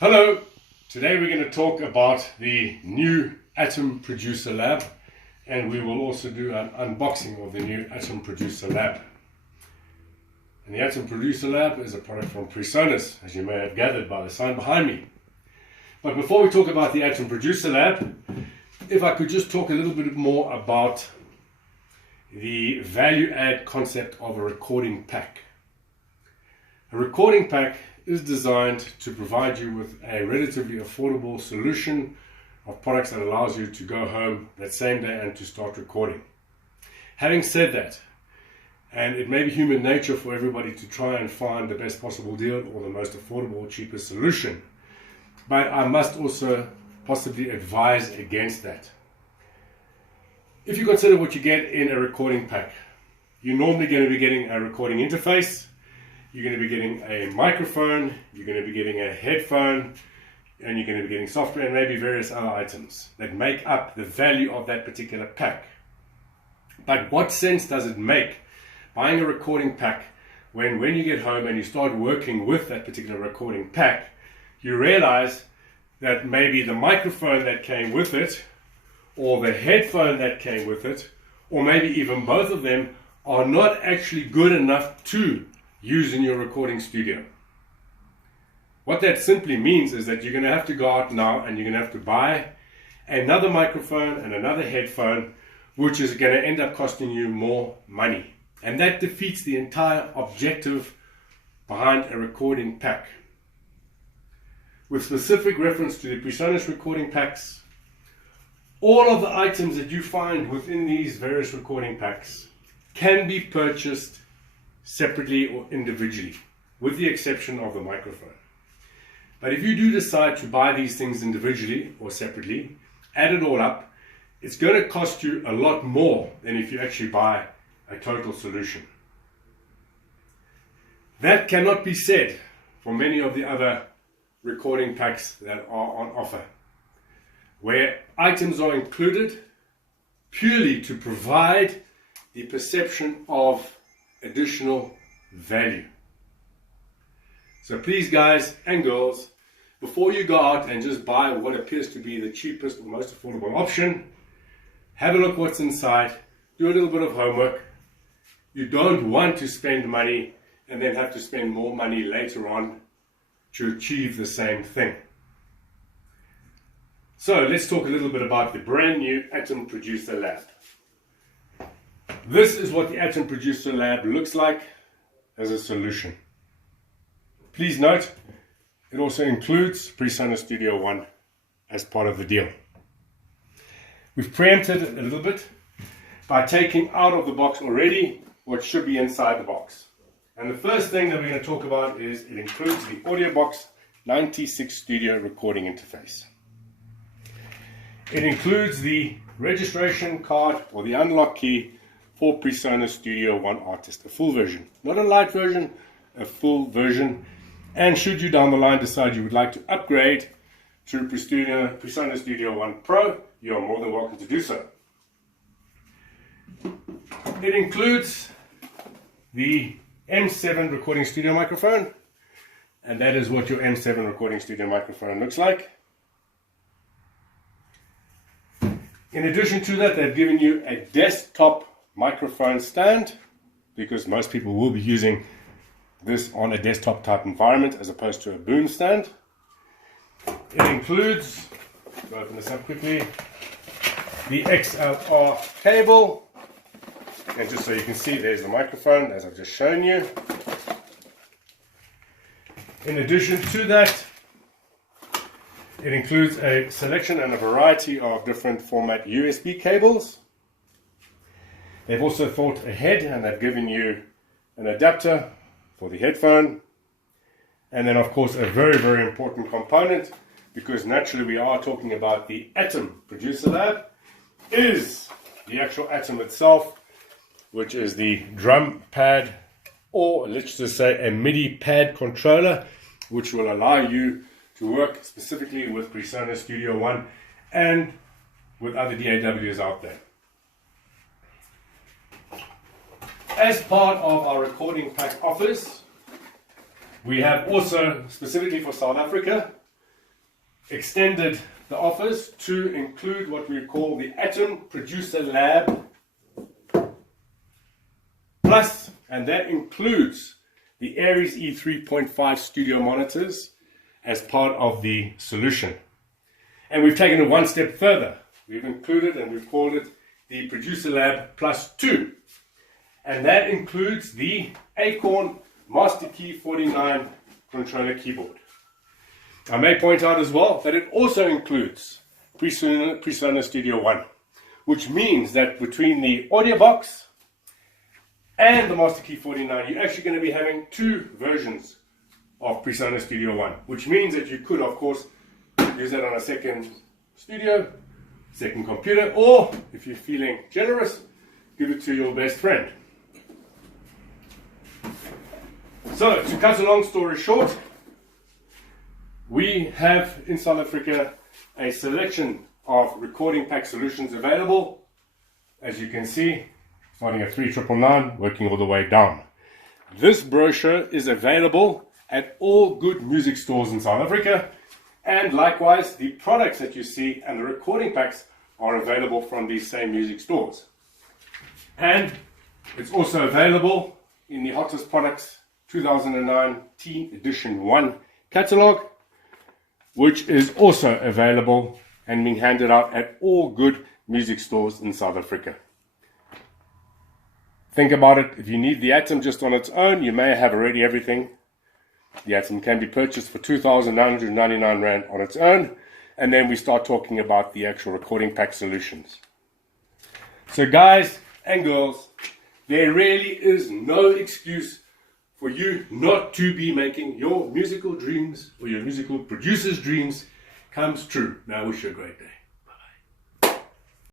Hello, today we're going to talk about the new Atom Producer Lab, and we will also do an unboxing of the new Atom Producer Lab. And the Atom Producer Lab is a product from Presonus, as you may have gathered by the sign behind me. But before we talk about the Atom Producer Lab, if I could just talk a little bit more about the value add concept of a recording pack. A recording pack is designed to provide you with a relatively affordable solution of products that allows you to go home that same day and to start recording. Having said that, and it may be human nature for everybody to try and find the best possible deal or the most affordable or cheapest solution, but I must also possibly advise against that. If you consider what you get in a recording pack, you're normally going to be getting a recording interface. You're going to be getting a microphone, you're going to be getting a headphone, and you're going to be getting software and maybe various other items that make up the value of that particular pack. But what sense does it make buying a recording pack when you get home and you start working with that particular recording pack, you realize that maybe the microphone that came with it, or the headphone that came with it, or maybe even both of them are not actually good enough to use in your recording studio. What that simply means is that you're going to have to go out now and you're going to have to buy another microphone and another headphone, which is going to end up costing you more money. And that defeats the entire objective behind a recording pack. With specific reference to the Presonus recording packs, all of the items that you find within these various recording packs can be purchased separately or individually, with the exception of the microphone. But if you do decide to buy these things individually or separately, add it all up, it's going to cost you a lot more than if you actually buy a total solution. That cannot be said for many of the other recording packs that are on offer, where items are included purely to provide the perception of additional value. So please, guys and girls, before you go out and just buy what appears to be the cheapest or most affordable option, have a look what's inside, do a little bit of homework. You don't want to spend money and then have to spend more money later on to achieve the same thing. So let's talk a little bit about the brand new Atom Producer Lab. This is what the Atom Producer Lab looks like as a solution. Please note, it also includes Presonus Studio One as part of the deal. We've preempted it a little bit by taking out of the box already what should be inside the box. And the first thing that we're going to talk about is it includes the AudioBox 96 Studio recording interface. It includes the registration card or the unlock key for Presonus Studio One Artist, a full version, not a light version, a full version. And should you down the line decide you would like to upgrade to Presonus Studio One Pro, you are more than welcome to do so. It includes the M7 recording studio microphone, and that is what your M7 recording studio microphone looks like. In addition to that, they've given you a desktop microphone stand, because most people will be using this on a desktop type environment as opposed to a boom stand. It includes, to open this up quickly, the XLR cable, and just so you can see, there's the microphone as I've just shown you. In addition to that, it includes a selection and a variety of different format USB cables. They've also thought ahead and they've given you an adapter for the headphone. And then of course a very, very important component, because naturally we are talking about the Atom Producer Lab, is the actual Atom itself, which is the drum pad, or let's just say a MIDI pad controller, which will allow you to work specifically with Presonus Studio One and with other DAWs out there. As part of our recording pack offers, we have also, specifically for South Africa, extended the offers to include what we call the Atom Producer Lab Plus, and that includes the Aries E3.5 studio monitors as part of the solution. And we've taken it one step further. We've included and we've called it the Producer Lab Plus 2. And that includes the Acorn Master Key 49 controller keyboard. I may point out as well that it also includes Presonus Studio 1, which means that between the audio box and the Master Key 49, you're actually going to be having two versions of Presonus Studio 1, which means that you could, of course, use that on a second studio, second computer, or if you're feeling generous, give it to your best friend. So, to cut a long story short, we have in South Africa a selection of recording pack solutions available. As you can see, starting at 3999, working all the way down. This brochure is available at all good music stores in South Africa, and likewise the products that you see and the recording packs are available from these same music stores. And it's also available in the Hottest Products 2019 Edition 1 catalog, which is also available and being handed out at all good music stores in South Africa. Think about it, if you need the Atom just on its own, you may have already everything. The Atom can be purchased for 2,999 Rand on its own, and then we start talking about the actual recording pack solutions. So guys and girls, there really is no excuse for you not to be making your musical dreams or your musical producer's dreams come true. Now I wish you a great day.